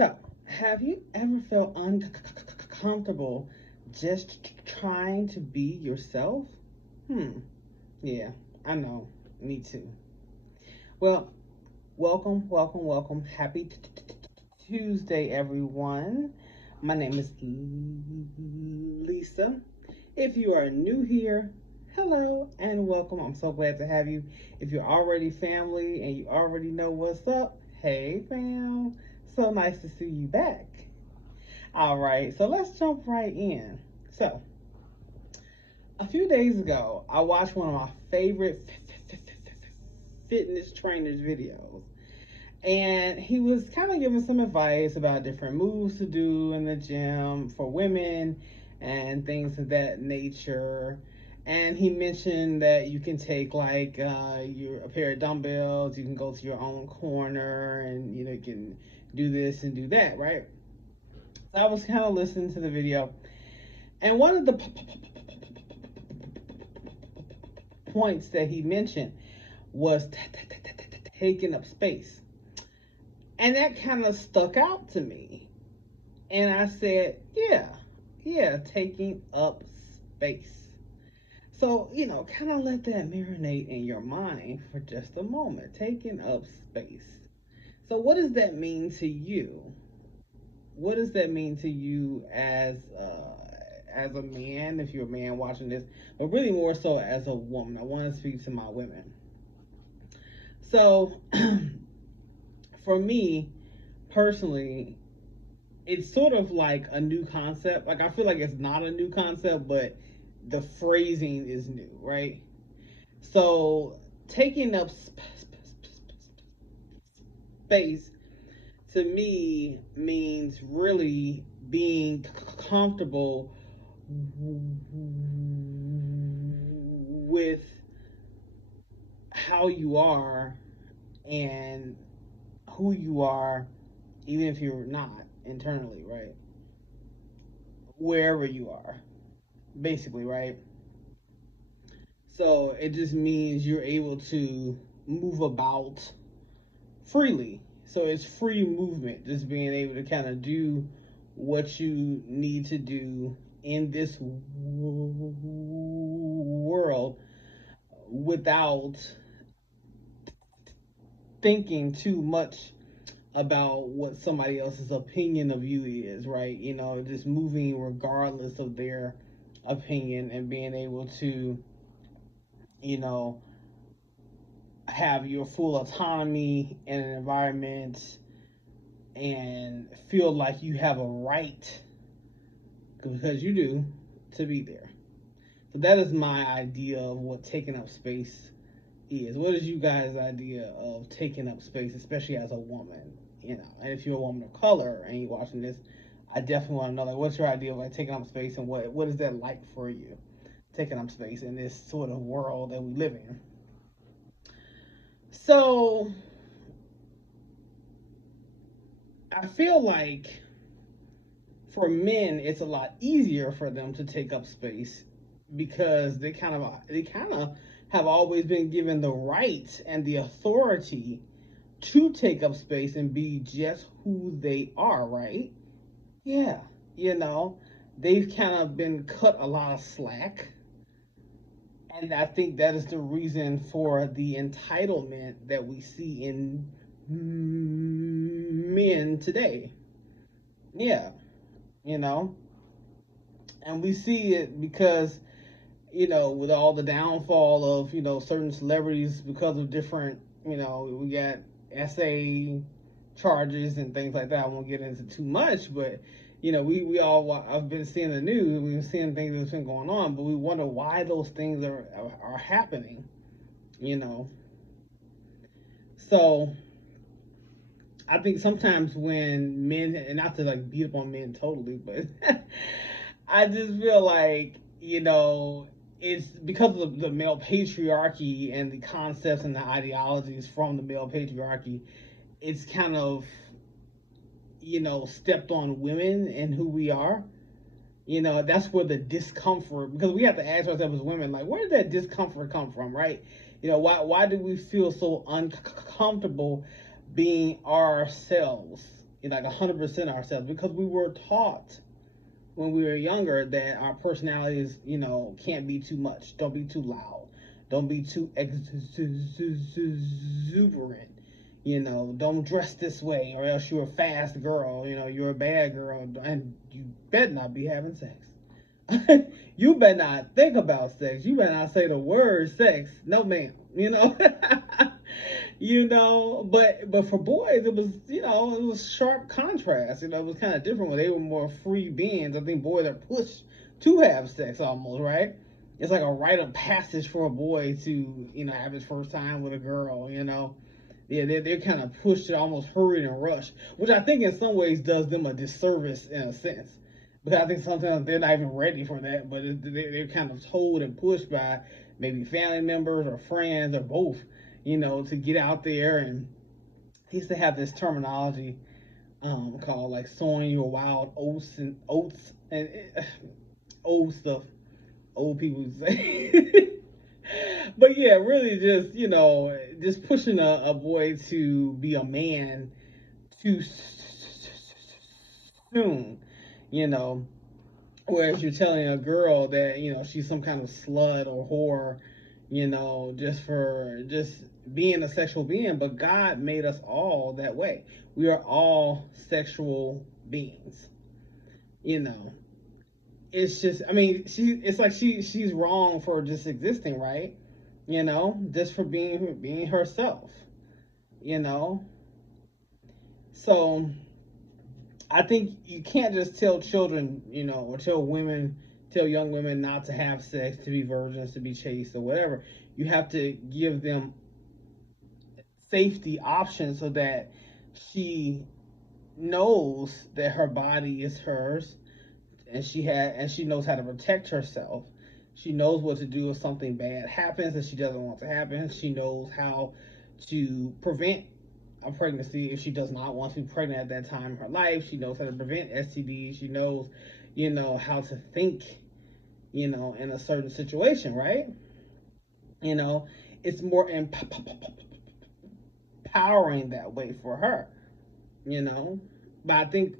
So, have you ever felt uncomfortable just trying to be yourself? Yeah, I know. Me too. Well, welcome. Happy Tuesday, everyone. My name is Lisa. If you are new here, hello and welcome. I'm so glad to have you. If you're already family and you already know what's up, hey fam. So nice to see you back. All right, so let's jump right in. So, a few days ago, I watched one of my favorite fitness trainers videos. And he was kind of giving some advice about different moves to do in the gym for women and things of that nature. And he mentioned that you can take like a pair of dumbbells, you can go to your own corner, and you can do this and do that, right? So I was kind of listening to the video, and one of the points that he mentioned was taking up space. And that kind of stuck out to me. And I said, yeah, taking up space. So, kind of let that marinate in your mind for just a moment. Taking up space. So, what does that mean to you? What does that mean to you as a man, if you're a man watching this, but really more so as a woman? I want to speak to my women. So, for me personally, it's sort of like a new concept. Like, I feel like it's not a new concept, but the phrasing is new, right? So taking up space to me means really being comfortable with how you are and who you are, even if you're not internally, right? Wherever you are, basically, right? So it just means you're able to move about freely. So it's free movement, just being able to kind of do what you need to do in this world without thinking too much about what somebody else's opinion of you is, right? Just moving regardless of their opinion and being able to, you know, have your full autonomy in an environment and feel like you have a right, because you do, to be there. So that is my idea of what taking up space is. What is you guys' idea of taking up space, especially as a woman? And if you're a woman of color and you're watching this, I definitely want to know, like, what's your idea of like taking up space, and what is that like for you, taking up space in this sort of world that we live in? So I feel like for men it's a lot easier for them to take up space because they kind of have always been given the right and the authority to take up space and be just who they are, right? Yeah, you know, they've kind of been cut a lot of slack, and I think that is the reason for the entitlement that we see in men today. Yeah, you know, and we see it because with all the downfall of certain celebrities because of different, we got SA charges and things like that. I won't get into too much, but we all, I've been seeing the news, we've been seeing things that's been going on, but we wonder why those things are happening. You know, so I think sometimes when men, and not to like beat up on men totally, but I just feel like, it's because of the male patriarchy and the concepts and the ideologies from the male patriarchy. It's kind of, stepped on women and who we are. That's where the discomfort, because we have to ask ourselves as women, like, where did that discomfort come from, right? Why do we feel so uncomfortable being ourselves? like 100% ourselves, because we were taught when we were younger that our personalities, can't be too much. Don't be too loud. Don't be too exuberant. Don't dress this way, or else you're a fast girl. You're a bad girl, and you better not be having sex. You better not think about sex. You better not say the word sex. No, ma'am. But for boys, it was sharp contrast. It was kind of different when they were more free beings. I think boys are pushed to have sex almost, right? It's like a rite of passage for a boy to, have his first time with a girl. Yeah, they're kind of pushed to almost hurried and rushed, which I think in some ways does them a disservice in a sense. Because I think sometimes they're not even ready for that, but they're kind of told and pushed by maybe family members or friends or both, to get out there. And he used to have this terminology called like sowing your wild oats and old stuff, old people say. But yeah, really just pushing a boy to be a man too soon, you know. Whereas you're telling a girl that, she's some kind of slut or whore, just for just being a sexual being. But God made us all that way. We are all sexual beings. You know, it's just, I mean, it's like she's wrong for just existing, right? Just for being herself. You know, so I think you can't just tell children, or tell young women not to have sex, to be virgins, to be chaste, or whatever. You have to give them safety options so that she knows that her body is hers, and she knows how to protect herself. She knows what to do if something bad happens that she doesn't want to happen. She knows how to prevent a pregnancy if she does not want to be pregnant at that time in her life. She knows how to prevent STDs. She knows, how to think, in a certain situation, right? You know, it's more empowering that way for her, you know. But I think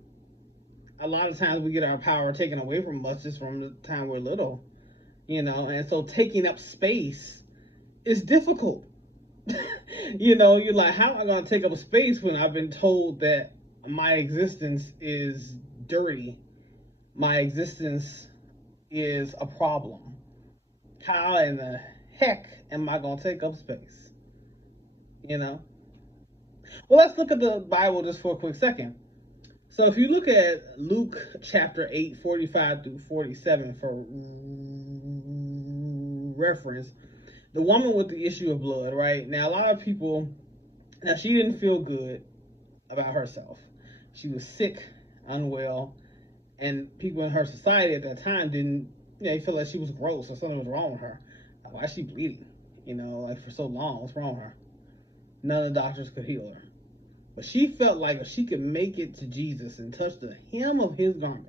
a lot of times we get our power taken away from us just from the time we're little, and so taking up space is difficult. You're like, how am I going to take up space when I've been told that my existence is dirty? My existence is a problem. How in the heck am I going to take up space? You know? Well, let's look at the Bible just for a quick second. So if you look at Luke chapter 8, 45 through 47 for reference, the woman with the issue of blood, right? Now, a lot of people, now she didn't feel good about herself. She was sick, unwell, and people in her society at that time didn't, they felt like she was gross or something was wrong with her. Why is she bleeding? Like for so long, what's wrong with her? None of the doctors could heal her. But she felt like if she could make it to Jesus and touch the hem of his garment,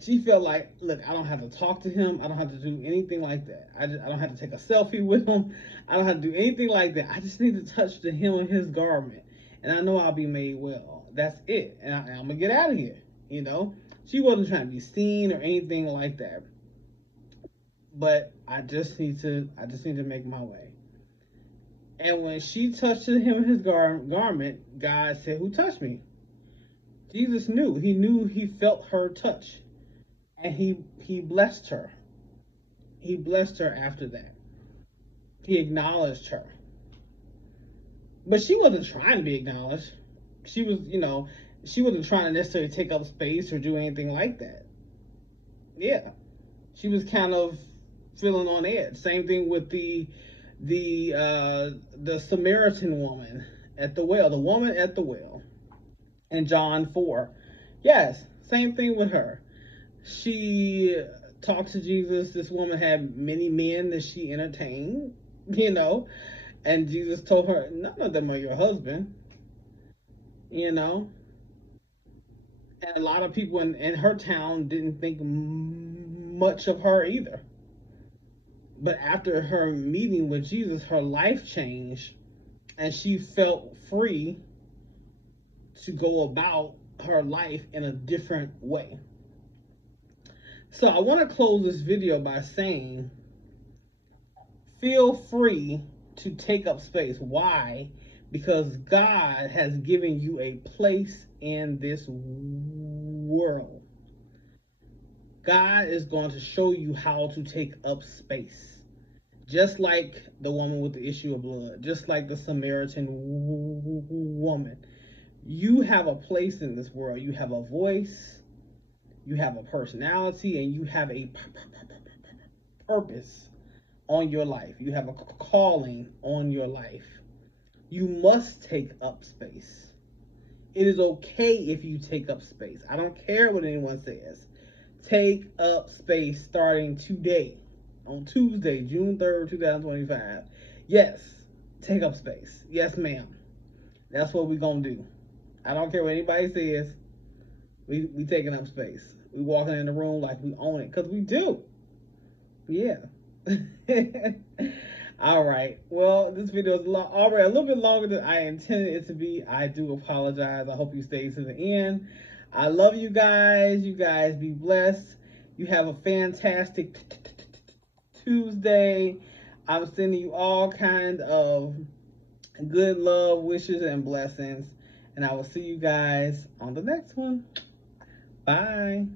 she felt like, look, I don't have to talk to him. I don't have to do anything like that. I don't have to take a selfie with him. I don't have to do anything like that. I just need to touch the hem of his garment, and I know I'll be made well. That's it. And I'm going to get out of here. She wasn't trying to be seen or anything like that. But I just need to make my way. And when she touched him in his garment, God said, who touched me? Jesus knew. He knew, he felt her touch. And he blessed her. He blessed her after that. He acknowledged her. But she wasn't trying to be acknowledged. She was, she wasn't trying to necessarily take up space or do anything like that. Yeah. She was kind of feeling on edge. Same thing with the Samaritan woman at the well, the woman at the well in John 4. Yes, same thing with her. She talked to Jesus. This woman had many men that she entertained, and Jesus told her, none of them are your husband, And a lot of people in her town didn't think much of her either. But after her meeting with Jesus, her life changed, and she felt free to go about her life in a different way. So I want to close this video by saying, feel free to take up space. Why? Because God has given you a place in this world. God is going to show you how to take up space. Just like the woman with the issue of blood, just like the Samaritan woman. You have a place in this world. You have a voice, you have a personality, and you have a purpose on your life. You have a calling on your life. You must take up space. It is okay if you take up space. I don't care what anyone says. Take up space starting today, on Tuesday, June 3rd, 2025. Yes, take up space. Yes, ma'am. That's what we're going to do. I don't care what anybody says. We taking up space. We walking in the room like we own it, because we do. Yeah. All right. Well, this video is already a little bit longer than I intended it to be. I do apologize. I hope you stayed to the end. I love you guys. You guys be blessed. You have a fantastic Tuesday. I'm sending you all kind of good love, wishes, and blessings. And I will see you guys on the next one. Bye.